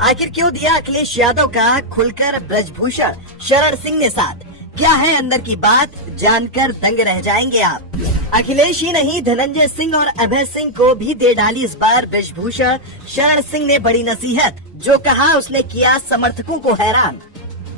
आखिर क्यों दिया अखिलेश यादव का खुलकर ब्रजभूषण शरण सिंह ने साथ? क्या है अंदर की बात, जानकर दंग रह जाएंगे आप। अखिलेश ही नहीं, धनंजय सिंह और अभय सिंह को भी दे डाली इस बार ब्रजभूषण शरण सिंह ने बड़ी नसीहत। जो कहा उसने किया समर्थकों को हैरान।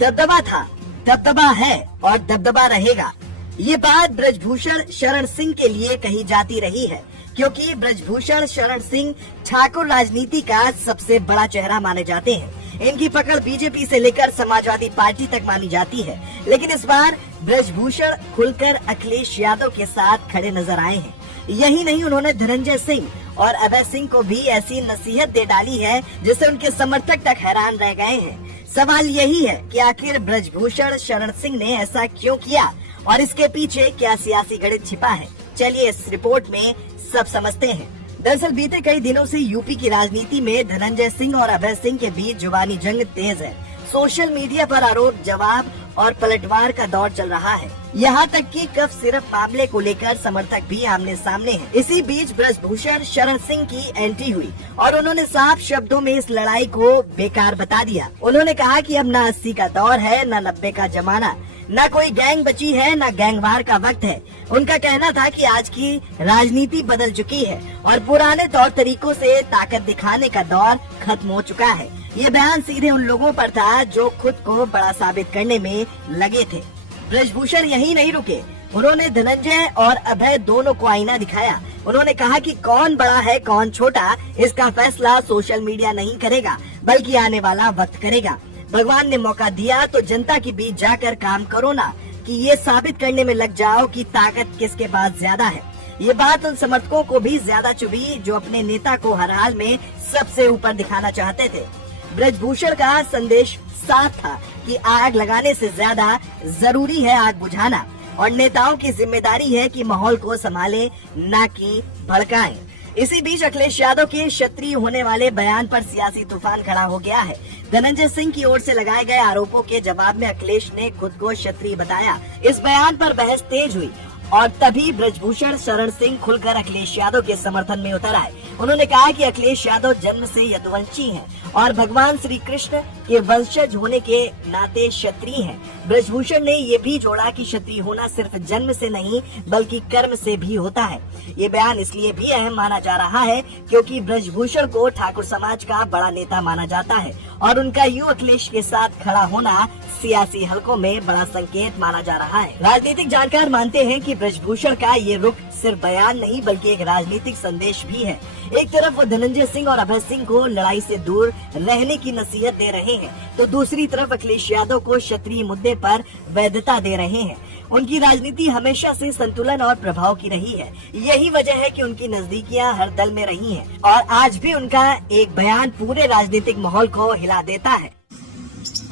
दबदबा था, दबदबा है और दबदबा रहेगा। ये बात ब्रजभूषण शरण सिंह के लिए कही जाती रही है, क्योंकि ब्रजभूषण शरण सिंह ठाकुर राजनीति का सबसे बड़ा चेहरा माने जाते हैं। इनकी पकड़ बीजेपी से लेकर समाजवादी पार्टी तक मानी जाती है, लेकिन इस बार ब्रजभूषण खुलकर अखिलेश यादव के साथ खड़े नजर आए हैं। यही नहीं, उन्होंने धनंजय सिंह और अभय सिंह को भी ऐसी नसीहत दे डाली है जिससे उनके समर्थक तक हैरान रह गए हैं। सवाल यही है कि आखिर ब्रजभूषण शरण सिंह ने ऐसा क्यों किया और इसके पीछे क्या सियासी गणित छिपा है। चलिए इस रिपोर्ट में सब समझते हैं। दरअसल बीते कई दिनों से यूपी की राजनीति में धनंजय सिंह और अभय सिंह के बीच जुबानी जंग तेज है। सोशल मीडिया पर आरोप जवाब और पलटवार का दौर चल रहा है। यहाँ तक कि कफ सिर्फ मामले को लेकर समर्थक भी आमने सामने हैं। इसी बीच ब्रजभूषण शरण सिंह की एंट्री हुई और उन्होंने साफ शब्दों में इस लड़ाई को बेकार बता दिया। उन्होंने कहा कि अब न 80 का दौर है, न 90 का जमाना, न कोई गैंग बची है, न गैंगवार का वक्त है। उनका कहना था कि आज की राजनीति बदल चुकी है और पुराने तौर तरीकों से ताकत दिखाने का दौर खत्म हो चुका है। ये बयान सीधे उन लोगों पर था जो खुद को बड़ा साबित करने में लगे थे। ब्रजभूषण यही नहीं रुके, उन्होंने धनंजय और अभय दोनों को आईना दिखाया। उन्होंने कहा कि कौन बड़ा है कौन छोटा, इसका फैसला सोशल मीडिया नहीं करेगा, बल्कि आने वाला वक्त करेगा। भगवान ने मौका दिया तो जनता के बीच जाकर काम करो ना कि ये साबित करने में लग जाओ कि ताकत किसके पास ज्यादा है। ये बात उन समर्थकों को भी ज्यादा चुभी जो अपने नेता को हर हाल में सबसे ऊपर दिखाना चाहते थे। ब्रजभूषण का संदेश साफ था कि आग लगाने से ज्यादा जरूरी है आग बुझाना और नेताओं की जिम्मेदारी है कि माहौल को संभालें, ना कि भड़काएं। इसी बीच अखिलेश यादव के क्षत्रिय होने वाले बयान पर सियासी तूफान खड़ा हो गया है। धनंजय सिंह की ओर से लगाए गए आरोपों के जवाब में अखिलेश ने खुद को क्षत्रिय बताया। इस बयान पर बहस तेज हुई और तभी ब्रजभूषण शरण सिंह खुलकर अखिलेश यादव के समर्थन में उतर आए। उन्होंने कहा कि अखिलेश यादव जन्म से यदुवंशी हैं और भगवान श्री कृष्ण के वंशज होने के नाते क्षत्रिय हैं। ब्रजभूषण ने ये भी जोड़ा कि क्षत्रिय होना सिर्फ जन्म से नहीं बल्कि कर्म से भी होता है। ये बयान इसलिए भी अहम माना जा रहा है क्योंकि ब्रजभूषण को ठाकुर समाज का बड़ा नेता माना जाता है और उनका यूं अखिलेश के साथ खड़ा होना सियासी हलकों में बड़ा संकेत माना जा रहा है। राजनीतिक जानकार मानते हैं कि ब्रजभूषण का ये रुख सिर्फ बयान नहीं बल्कि एक राजनीतिक संदेश भी है। एक तरफ वो धनंजय सिंह और अभय सिंह को लड़ाई से दूर रहने की नसीहत दे रहे हैं, तो दूसरी तरफ अखिलेश यादव को क्षत्रिय मुद्दे पर वैधता दे रहे हैं। उनकी राजनीति हमेशा से संतुलन और प्रभाव की रही है। यही वजह है कि उनकी नजदीकियां हर दल में रही हैं और आज भी उनका एक बयान पूरे राजनीतिक माहौल को हिला देता है।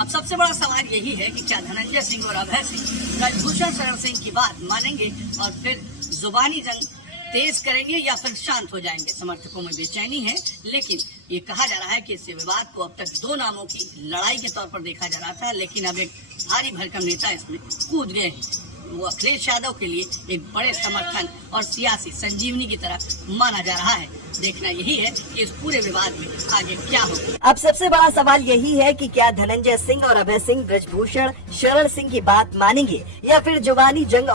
अब सबसे बड़ा सवाल यही है कि क्या धनंजय सिंह और अभय सिंह ब्रजभूषण शरण सिंह की बात मानेंगे और फिर जुबानी जंग तेज करेंगे या फिर शांत हो जाएंगे। समर्थकों में बेचैनी है, लेकिन ये कहा जा रहा है कि इस विवाद को अब तक दो नामों की लड़ाई के तौर पर देखा जा रहा था, लेकिन अब एक भारी भरकम नेता इसमें कूद गए हैं। वो अखिलेश यादव के लिए एक बड़े समर्थन और सियासी संजीवनी की तरह माना जा रहा है। देखना यही है कि इस पूरे विवाद में आगे क्या होगा। अब सबसे बड़ा सवाल यही है कि क्या धनंजय सिंह और अभय सिंह ब्रजभूषण शरण सिंह की बात मानेंगे या फिर जुबानी जंग